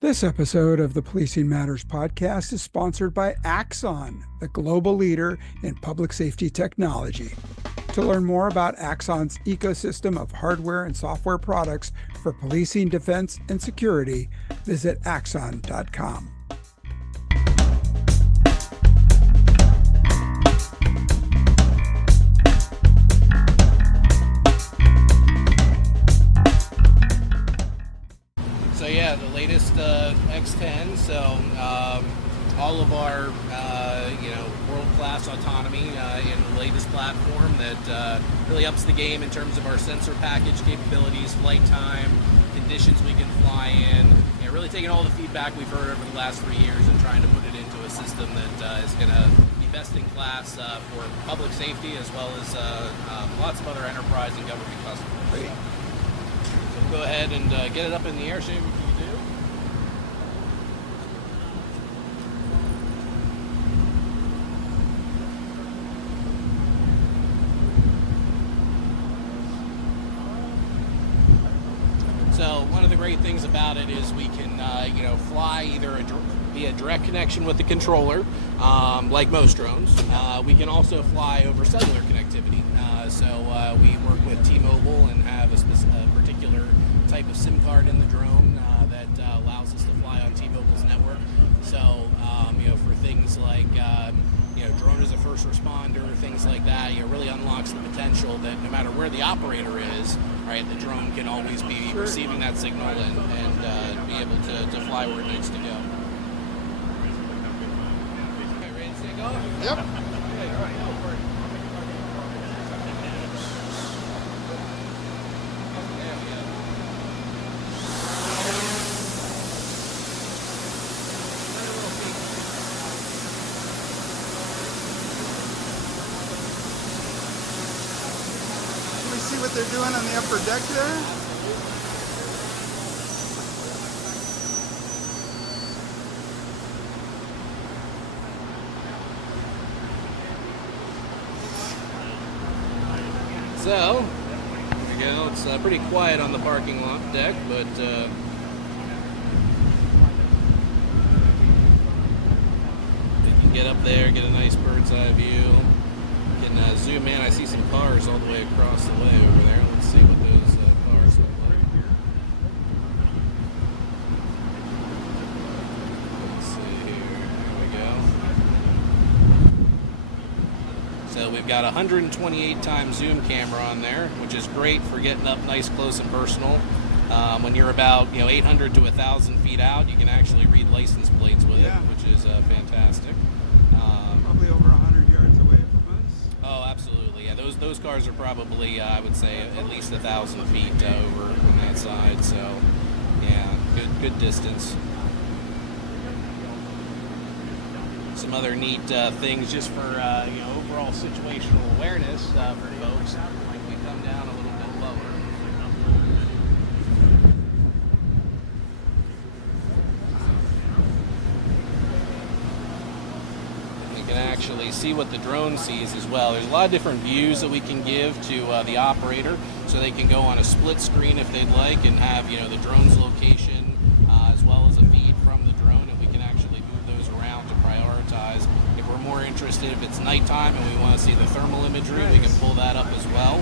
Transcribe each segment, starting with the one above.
This episode of the Policing Matters podcast is sponsored by Axon, the global leader in public safety technology. To learn more about Axon's ecosystem of hardware and software products for policing, defense, and security, visit axon.com. The latest X10. So all of our world-class autonomy in the latest platform that really ups the game in terms of our sensor package capabilities, flight time, conditions we can fly in. Really taking all the feedback we've heard over the last 3 years and trying to put it into a system that is going to be best in class for public safety as well as lots of other enterprise and government customers. Great. So we'll go ahead and get it up in the air, show you what you do. So one of the great things about it is we can, fly either via direct connection with the controller, like most drones. We can also fly over cellular connectivity. So we work with T-Mobile and have a particular type of SIM card in the drone that allows us to fly on T-Mobile's network. So, for things like drone as a first responder, things like that, really unlocks the potential that no matter where the operator is, right, the drone can always be receiving that signal and be able to fly where it needs to go. Okay, ready to take off? Yep. Okay, all right, go for it. There we go. See what they're doing on the upper deck there? So, there we go. It's pretty quiet on the parking lot deck, but you can get up there, get a nice bird's eye view. You can zoom in. I see some cars all the way across the way over there. Let's see what those cars look like. Let's see here. There we go. So we've got a 128 times zoom camera on there, which is great for getting up nice, close, and personal. When you're about 800 to 1,000 feet out, you can actually read license plates with it, which is fantastic. Probably over 100 yards away from us. Oh, absolutely. Yeah, those cars are probably, I would say, at least 1,000 feet over on that side. So, yeah, good distance. Some other neat things just for overall situational awareness for folks. Like we come down a little bit lower. Can actually see what the drone sees as well. There's a lot of different views that we can give to the operator, so they can go on a split screen if they'd like and have the drone's location as well as a feed from the drone, and we can actually move those around to prioritize. If we're more interested, if it's nighttime and we want to see the thermal imagery, we can pull that up as well.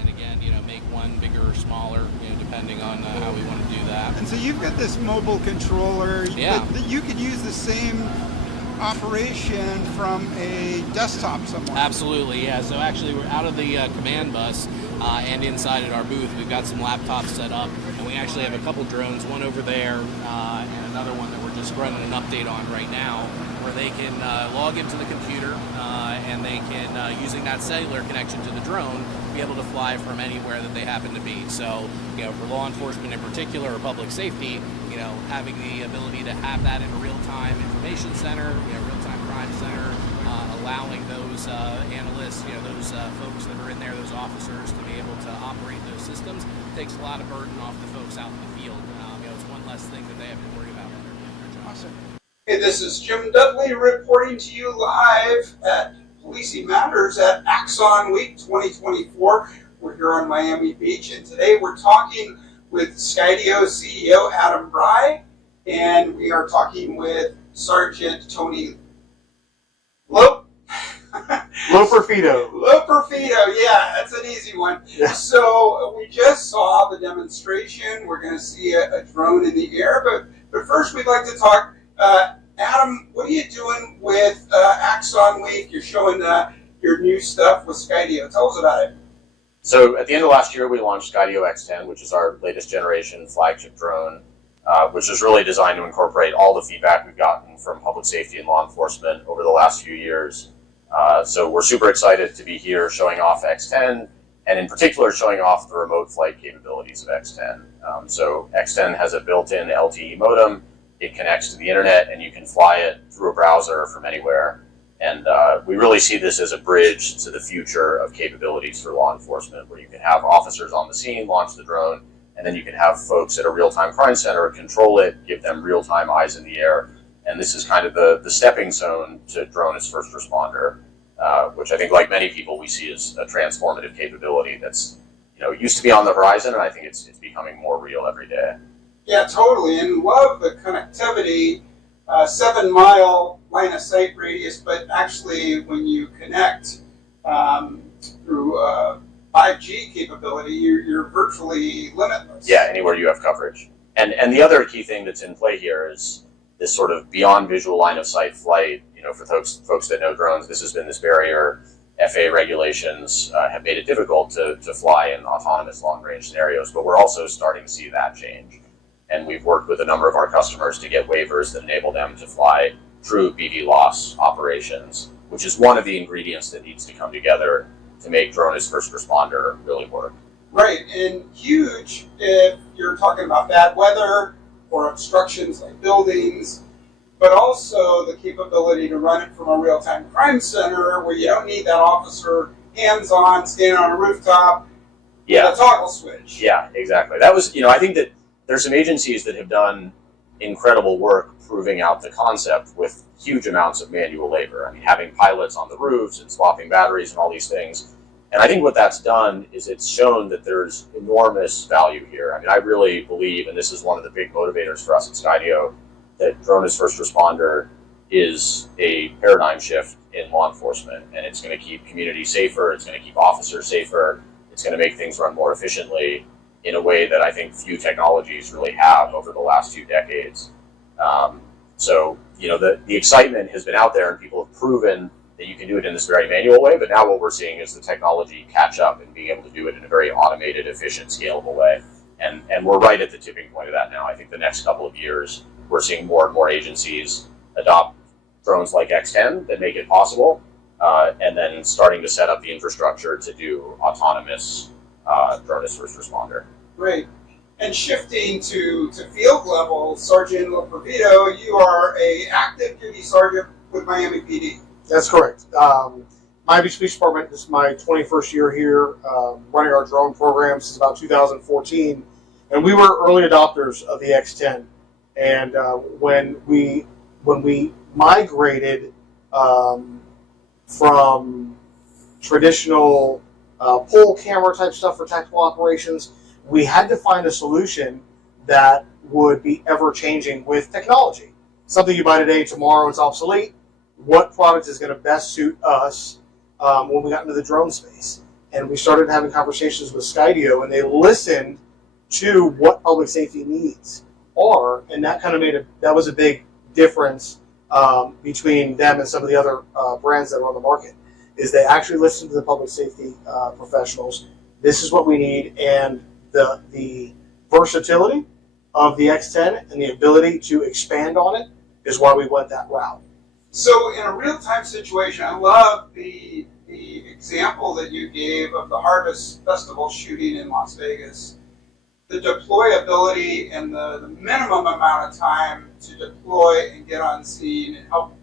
And again, make one bigger or smaller, depending on how we want to do that. And so you've got this mobile controller. Yeah. But you could use the same operation from a desktop somewhere. Absolutely, yeah. So actually we're out of the command bus and inside at our booth. We've got some laptops set up, and we actually have a couple drones, one over there and another one that we're just running an update on right now, where they can log into the computer and they can, using that cellular connection to the drone, be able to fly from anywhere that they happen to be. So, for law enforcement in particular or public safety, having the ability to have that in a real-time information center, real-time crime center, allowing those analysts, those folks that are in there, those officers, to be able to operate those systems, takes a lot of burden off the folks out in the field. It's one less thing that they have to worry about when they're doing their job. Awesome. Hey, this is Jim Dudley reporting to you live at Policing Matters at Axon Week 2024. We're here on Miami Beach, and today we're talking with Skydio CEO Adam Bry and we are talking with Sergeant Tony Loperfido. Loperfido, yeah, that's an easy one. Yeah. So we just saw the demonstration. We're going to see a drone in the air, but first we'd like to talk. Adam, what are you doing with Axon Week? You're showing your new stuff with Skydio. Tell us about it. So at the end of last year, we launched Skydio X10, which is our latest generation flagship drone, which is really designed to incorporate all the feedback we've gotten from public safety and law enforcement over the last few years. So we're super excited to be here showing off X10, and in particular showing off the remote flight capabilities of X10. So X10 has a built-in LTE modem. It connects to the internet, and you can fly it through a browser from anywhere. And we really see this as a bridge to the future of capabilities for law enforcement, where you can have officers on the scene launch the drone, and then you can have folks at a real-time crime center control it, give them real-time eyes in the air. And this is kind of the stepping stone to drone as first responder, which I think, like many people, we see as a transformative capability that's, used to be on the horizon, and I think it's becoming more real every day. Yeah, totally, and love the connectivity, 7-mile line of sight radius, but actually when you connect through 5G capability, you're virtually limitless. Yeah, anywhere you have coverage. And the other key thing that's in play here is this sort of beyond visual line of sight flight. For folks that know drones, this has been this barrier. FAA regulations have made it difficult to fly in autonomous long-range scenarios, but we're also starting to see that change. And we've worked with a number of our customers to get waivers that enable them to fly true BVLOS operations, which is one of the ingredients that needs to come together to make drone as first responder really work. Right, and huge if you're talking about bad weather or obstructions like buildings, but also the capability to run it from a real-time crime center where you don't need that officer hands-on, standing on a rooftop with a toggle switch. Yeah, exactly. That was, I think that there's some agencies that have done incredible work proving out the concept with huge amounts of manual labor. I mean, having pilots on the roofs and swapping batteries and all these things. And I think what that's done is it's shown that there's enormous value here. I mean, I really believe, and this is one of the big motivators for us at Skydio, that drone as first responder is a paradigm shift in law enforcement, and it's going to keep communities safer, it's going to keep officers safer, it's going to make things run more efficiently in a way that I think few technologies really have over the last few decades. So, the excitement has been out there, and people have proven that you can do it in this very manual way, but now what we're seeing is the technology catch up and being able to do it in a very automated, efficient, scalable way. And we're right at the tipping point of that now. I think the next couple of years, we're seeing more and more agencies adopt drones like X10 that make it possible, and then starting to set up the infrastructure to do autonomous drone as first responder. Great. And shifting to field level, Sergeant Loperfido, you are a active duty sergeant with Miami PD. That's correct. Miami Police Department, this is my 21st year here, running our drone program since about 2014, and we were early adopters of the X10. And when we migrated from traditional pole camera type stuff for tactical operations, we had to find a solution that would be ever changing with technology. Something you buy today, tomorrow it's obsolete. What product is going to best suit us when we got into the drone space? And we started having conversations with Skydio, and they listened to what public safety needs are, and that kind of that was a big difference between them and some of the other brands that are on the market, is they actually listened to the public safety professionals. This is what we need, and the versatility of the X10 and the ability to expand on it is why we went that route. So in a real-time situation, I love the example that you gave of the Harvest Festival shooting in Las Vegas. The deployability and the minimum amount of time to deploy and get on scene and help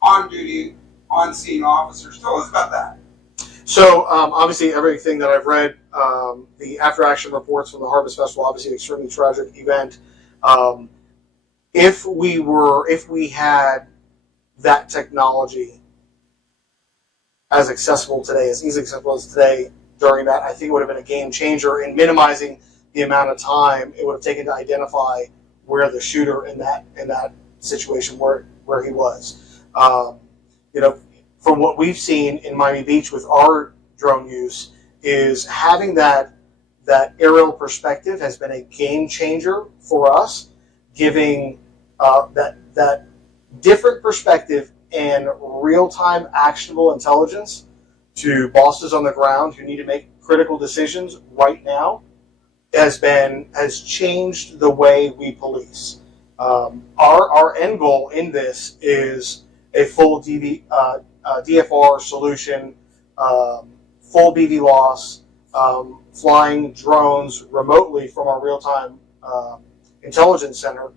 on-duty, on-scene officers. Tell us about that. So obviously everything that I've read, the after-action reports from the Harvest Festival, obviously an extremely tragic event. If we had that technology as accessible today, as easily accessible as today during that, I think it would have been a game changer in minimizing the amount of time it would have taken to identify the shooter in that situation where he was. From what we've seen in Miami Beach with our drone use, is having that aerial perspective has been a game changer for us, giving that different perspective and real-time actionable intelligence to bosses on the ground who need to make critical decisions right now has changed the way we police. Our end goal in this is a full DFR solution, full BV loss, flying drones remotely from our real-time intelligence center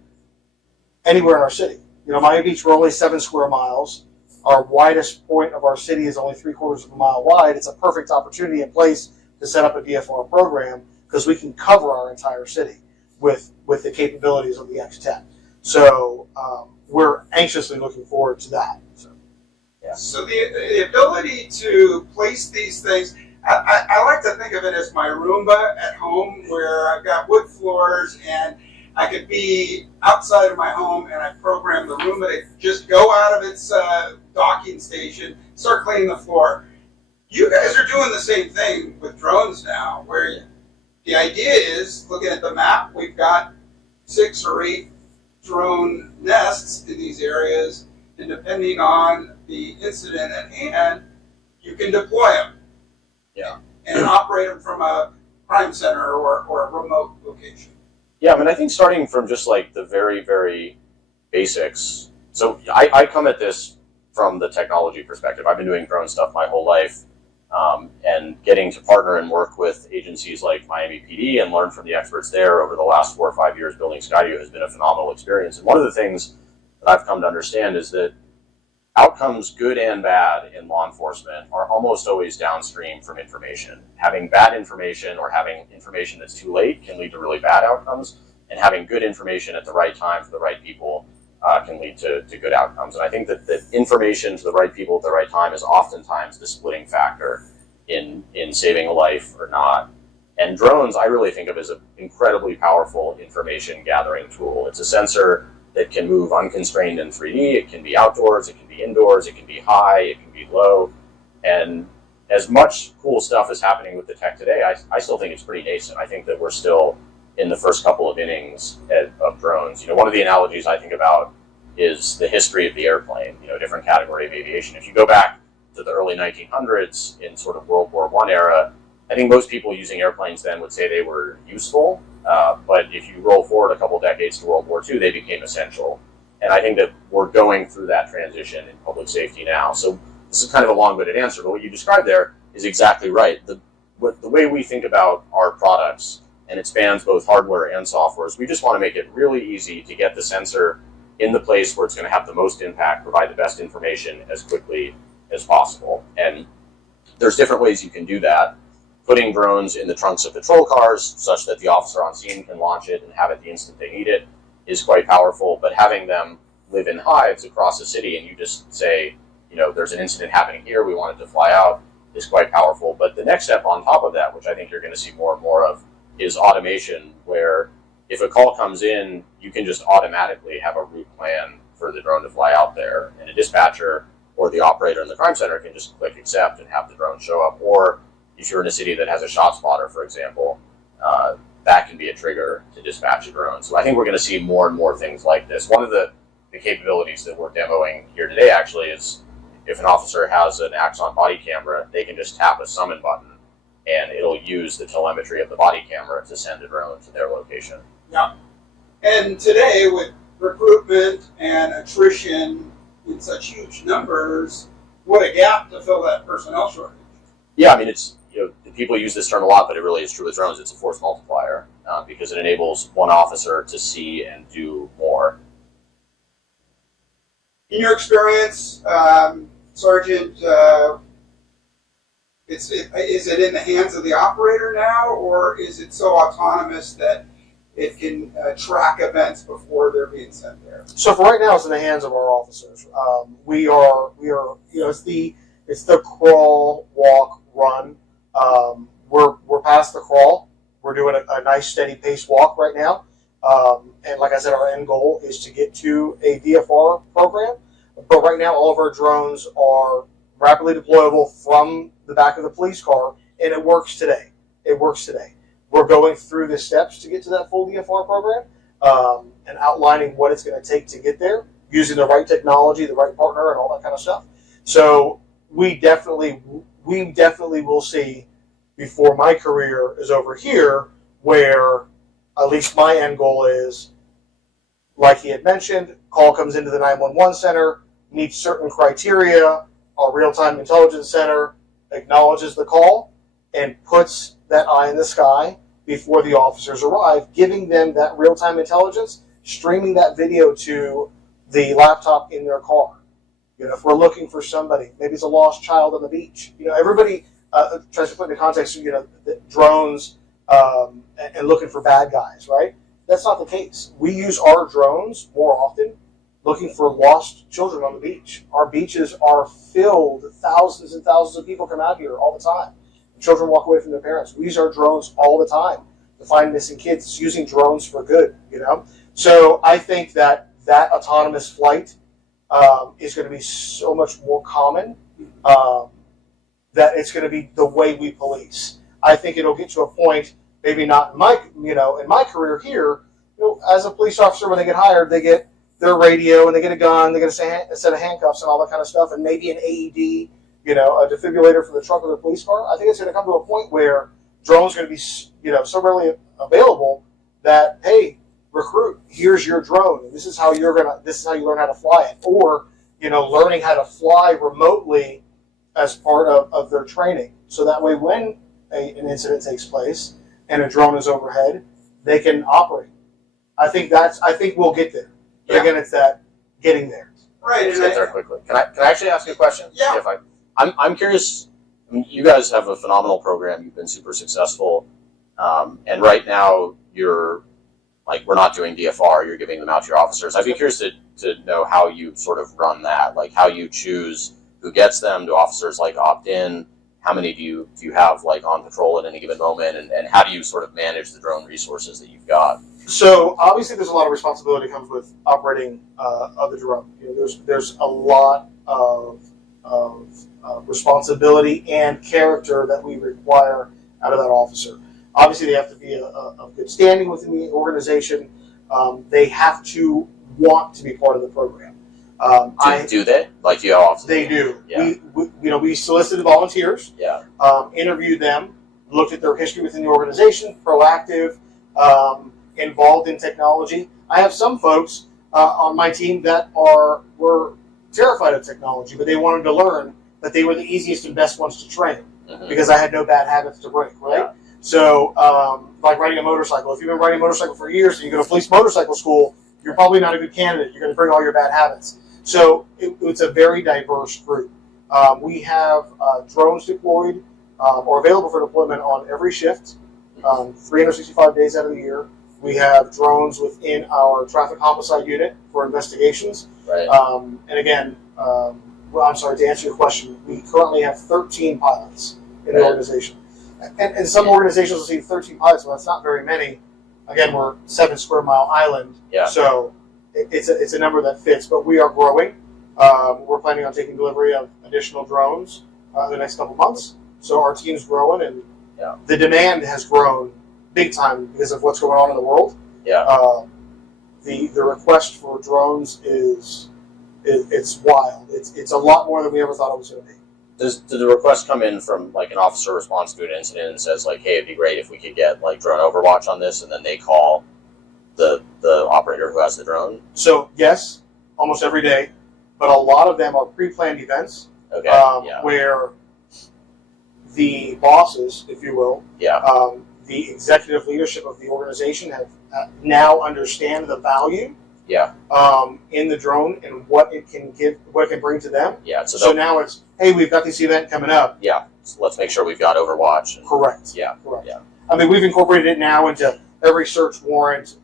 anywhere in our city. Miami Beach, we're only 7 square miles. Our widest point of our city is only 3/4 of a mile wide. It's a perfect opportunity in place to set up a DFR program because we can cover our entire city with the capabilities of the X10. So we're anxiously looking forward to that. So the ability to place these things, I like to think of it as my Roomba at home, where I've got wood floors and I could be outside of my home and I program the Roomba to just go out of its docking station, start cleaning the floor. You guys are doing the same thing with drones now, where the idea is, looking at the map, we've got 6 or 8 drone nests in these areas, and depending on the incident at hand, you can deploy them. Yeah. And operate them from a crime center or a remote location. Yeah, I think starting from just like the very, very basics. So I come at this from the technology perspective. I've been doing drone stuff my whole life, and getting to partner and work with agencies like Miami PD and learn from the experts there over the last 4 or 5 years building Skydio has been a phenomenal experience. And one of the things that I've come to understand is that outcomes, good and bad, in law enforcement are almost always downstream from information. Having bad information or having information that's too late can lead to really bad outcomes, and having good information at the right time for the right people can lead to good outcomes. And I think that information to the right people at the right time is oftentimes the splitting factor in saving a life or not. And drones, I really think of as an incredibly powerful information gathering tool. It's a sensor that can move unconstrained in 3D. It can be outdoors, it can be indoors, it can be high, it can be low. And as much cool stuff is happening with the tech today, I still think it's pretty nascent. I think that we're still in the first couple of innings of drones. One of the analogies I think about is the history of the airplane, different category of aviation. If you go back to the early 1900s in sort of World War I era, I think most people using airplanes then would say they were useful. But if you roll forward a couple decades to World War II, they became essential. And I think that we're going through that transition in public safety now. So this is kind of a long-winded answer, but what you described there is exactly right. The way we think about our products, and it spans both hardware and software, is we just want to make it really easy to get the sensor in the place where it's going to have the most impact, provide the best information as quickly as possible. And there's different ways you can do that. Putting drones in the trunks of patrol cars such that the officer on scene can launch it and have it the instant they need it is quite powerful. But having them live in hives across the city and you just say, there's an incident happening here, we want it to fly out, is quite powerful. But the next step on top of that, which I think you're going to see more and more of, is automation, where if a call comes in, you can just automatically have a route plan for the drone to fly out there. And a dispatcher or the operator in the crime center can just click accept and have the drone show up. Or if you're in a city that has a shot spotter, for example, that can be a trigger to dispatch a drone. So I think we're going to see more and more things like this. One of the capabilities that we're demoing here today actually is if an officer has an Axon body camera, they can just tap a summon button and it'll use the telemetry of the body camera to send a drone to their location. Yeah. And today, with recruitment and attrition in such huge numbers, what a gap to fill that personnel shortage. Yeah, it's people use this term a lot, but it really is true with drones. It's a force multiplier because it enables one officer to see and do more. In your experience, Sergeant, is it in the hands of the operator now, or is it so autonomous that it can track events before they're being sent there? So for right now, it's in the hands of our officers. We are, it's the crawl, walk, run. We're past the crawl. We're doing a nice steady pace walk right now. And like I said, our end goal is to get to a DFR program. But right now, all of our drones are rapidly deployable from the back of the police car, and it works today. We're going through the steps to get to that full DFR program, and outlining what it's going to take to get there, using the right technology, the right partner, and all that kind of stuff. So we definitely will see before my career is over here, where at least my end goal is, like he had mentioned, call comes into the 911 center, meets certain criteria, our real-time intelligence center acknowledges the call and puts that eye in the sky before the officers arrive, giving them that real-time intelligence, streaming that video to the laptop in their car. If we're looking for somebody, maybe it's a lost child on the beach. Everybody tries to put into context, the drones and looking for bad guys, right? That's not the case. We use our drones more often looking for lost children on the beach. Our beaches are filled. Thousands and thousands of people come out here all the time. Children walk away from their parents. We use our drones all the time to find missing kids. It's using drones for good, So I think that autonomous flight is going to be so much more common that it's going to be the way we police. I think it'll get to a point, maybe not in my career here. As a police officer, when they get hired, they get their radio and they get a gun, they get a set of handcuffs and all that kind of stuff, and maybe an AED, a defibrillator for the trunk of the police car. I think it's going to come to a point where drones are going to be, so readily available that, hey, recruit, here's your drone, and this is how you learn how to fly it, or learning how to fly remotely as part of their training, so that way when an incident takes place and a drone is overhead, they can operate. I think we'll get there. But again, it's that getting there. Right. Let's get there quickly. Can I actually ask you a question? Yeah. I'm curious. You guys have a phenomenal program. You've been super successful, and right now you're we're not doing DFR. You're giving them out to your officers. I'd be curious to know how you sort of run that, how you choose who gets them. Do officers opt in? How many do you have on patrol at any given moment, and how do you sort of manage the drone resources that you've got? So obviously, there's a lot of responsibility that comes with operating of the drone. There's a lot of responsibility and character that we require out of that officer. Obviously, they have to be of good standing within the organization. They have to want to be part of the program. Do they? Do you have officers? They do. Yeah. We solicited volunteers. Yeah. Interviewed them, looked at their history within the organization, proactive, involved in technology. I have some folks on my team that were terrified of technology, but they wanted to learn, that they were the easiest and best ones to train because I had no bad habits to break, right? Yeah. So, like riding a motorcycle. If you've been riding a motorcycle for years and you go to police motorcycle school, you're probably not a good candidate. You're going to bring all your bad habits. So it's a very diverse group. We have drones deployed or available for deployment on every shift, 365 days out of the year. We have drones within our traffic homicide unit for investigations. Right. And again, I'm sorry, to answer your question, we currently have 13 pilots in the organization. And some organizations will see 13 pilots, but that's not very many. Again, we're 7 square mile island, so it's a number that fits. But we are growing. We're planning on taking delivery of additional drones in the next couple months. So our team's growing, and the demand has grown big time because of what's going on in the world. The request for drones is wild. It's a lot more than we ever thought it was going to be. Does the request come in from an officer responds to an incident and says hey, it'd be great if we could get drone overwatch on this, and then they call the operator who has the drone? So yes, almost every day, but a lot of them are pre-planned events. Okay. Where the bosses, if you will, the executive leadership of the organization have now understand the value in the drone and what it can give, what it can bring to them. So now it's, hey, we've got this event coming up. So let's make sure we've got Overwatch. Correct. Correct. I mean, we've incorporated it now into every search warrant.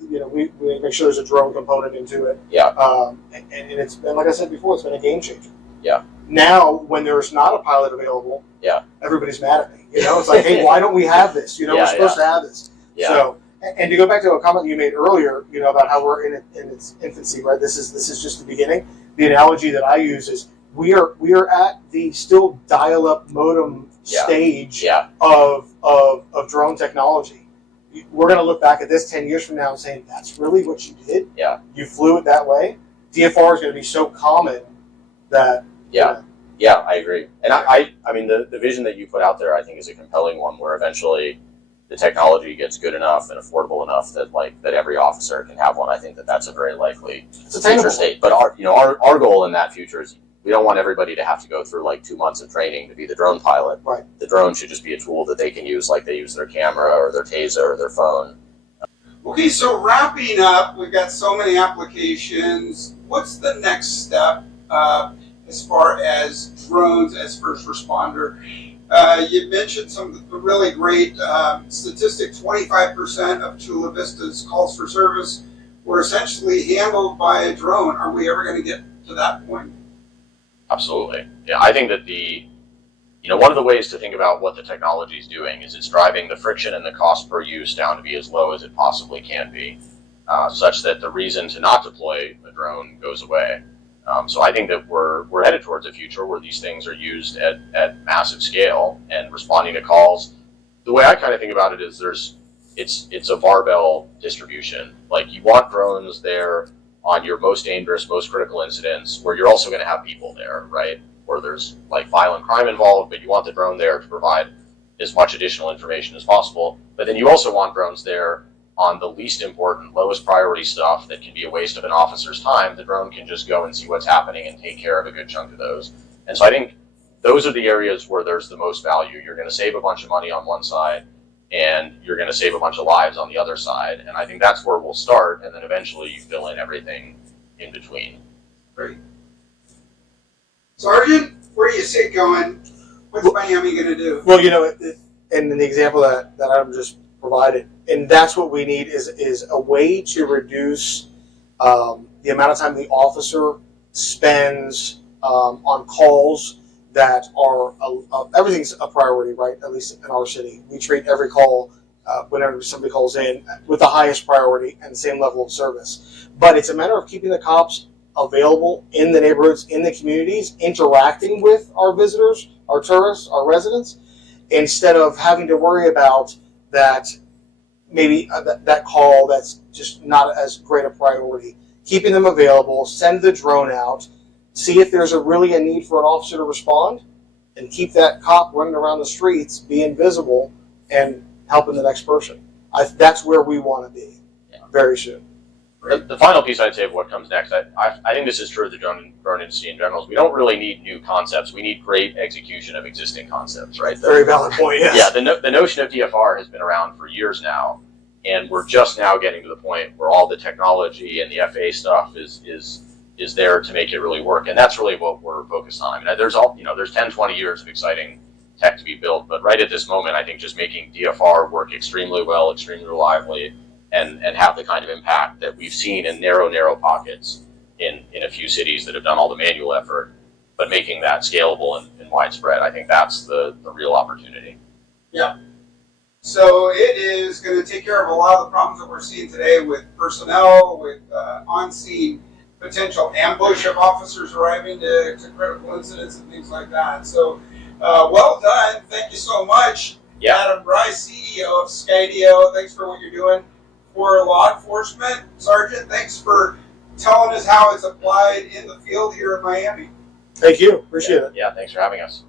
We make sure there's a drone component into it. And it's been, like I said before, it's been a game changer. Now, when there's not a pilot available, everybody's mad at me. It's like, hey, why don't we have this? We're supposed to have this. So, And to go back to a comment you made earlier, about how we're in its infancy, right? This is just the beginning. The analogy that I use is we are at the still dial-up modem stage of drone technology. We're going to look back at this 10 years from now and saying, that's really what you did? Yeah. You flew it that way? DFR is going to be so common that... Yeah, I agree. And I mean, the vision that you put out there, I think, is a compelling one where eventually the technology gets good enough and affordable enough that every officer can have one. I think that's a very likely future state. But our goal in that future is we don't want everybody to have to go through 2 months of training to be the drone pilot. Right. The drone should just be a tool that they can use like they use their camera or their taser or their phone. Okay, so wrapping up, we've got so many applications. What's the next step as far as drones as first responder? You mentioned some of the really great statistic. 25% of Chula Vista's calls for service were essentially handled by a drone. Are we ever going to get to that point? Absolutely. Yeah, I think that one of the ways to think about what the technology is doing is it's driving the friction and the cost per use down to be as low as it possibly can be, such that the reason to not deploy a drone goes away. So I think that we're headed towards a future where these things are used at massive scale and responding to calls. The way I kind of think about it is it's a barbell distribution. You want drones there on your most dangerous, most critical incidents where you're also going to have people there, right? Where there's violent crime involved, but you want the drone there to provide as much additional information as possible. But then you also want drones there on the least important, lowest priority stuff that can be a waste of an officer's time. The drone can just go and see what's happening and take care of a good chunk of those. And so I think those are the areas where there's the most value. You're going to save a bunch of money on one side, and you're going to save a bunch of lives on the other side. And I think that's where we'll start, and then eventually you fill in everything in between. Great. Sergeant, where do you see it going? What's Miami going to do? Well, and in the example that Adam just provided, and that's what we need is a way to reduce the amount of time the officer spends on calls that are everything's a priority, right? At least in our city, we treat every call whenever somebody calls in with the highest priority and the same level of service. But it's a matter of keeping the cops available in the neighborhoods, in the communities, interacting with our visitors, our tourists, our residents, instead of having to worry about that maybe that call that's just not as great a priority. Keeping them available, send the drone out, see if there's really a need for an officer to respond, and keep that cop running around the streets, being visible, and helping the next person. That's where we want to be very soon. The final piece I'd say of what comes next, I think this is true of the drone industry in general, is we don't really need new concepts. We need great execution of existing concepts, right? Very valid point, yes. Yeah, the notion of DFR has been around for years now, and we're just now getting to the point where all the technology and the FA stuff is there to make it really work, and that's really what we're focused on. I mean, there's 10, 20 years of exciting tech to be built, but right at this moment, I think just making DFR work extremely well, extremely reliably, and have the kind of impact that we've seen in narrow pockets in a few cities that have done all the manual effort, but making that scalable and widespread, I think that's the real opportunity. Yeah. So it is going to take care of a lot of the problems that we're seeing today with personnel, with on-scene potential ambush of officers arriving to critical incidents and things like that. So well done. Thank you so much. Yeah. Adam Bry, CEO of Skydio. Thanks for what you're doing for law enforcement. Sergeant, thanks for telling us how it's applied in the field here in Miami. Thank you. Appreciate it. Yeah, thanks for having us.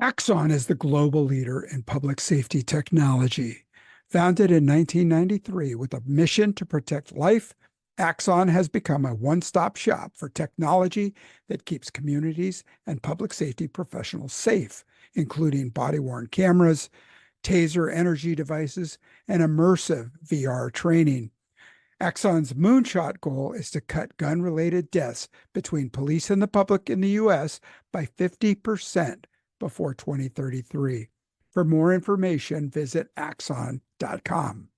Axon is the global leader in public safety technology. Founded in 1993 with a mission to protect life, Axon has become a one-stop shop for technology that keeps communities and public safety professionals safe, including body-worn cameras, taser energy devices, and immersive VR training. Axon's moonshot goal is to cut gun-related deaths between police and the public in the U.S. by 50% before 2033. For more information, visit axon.com.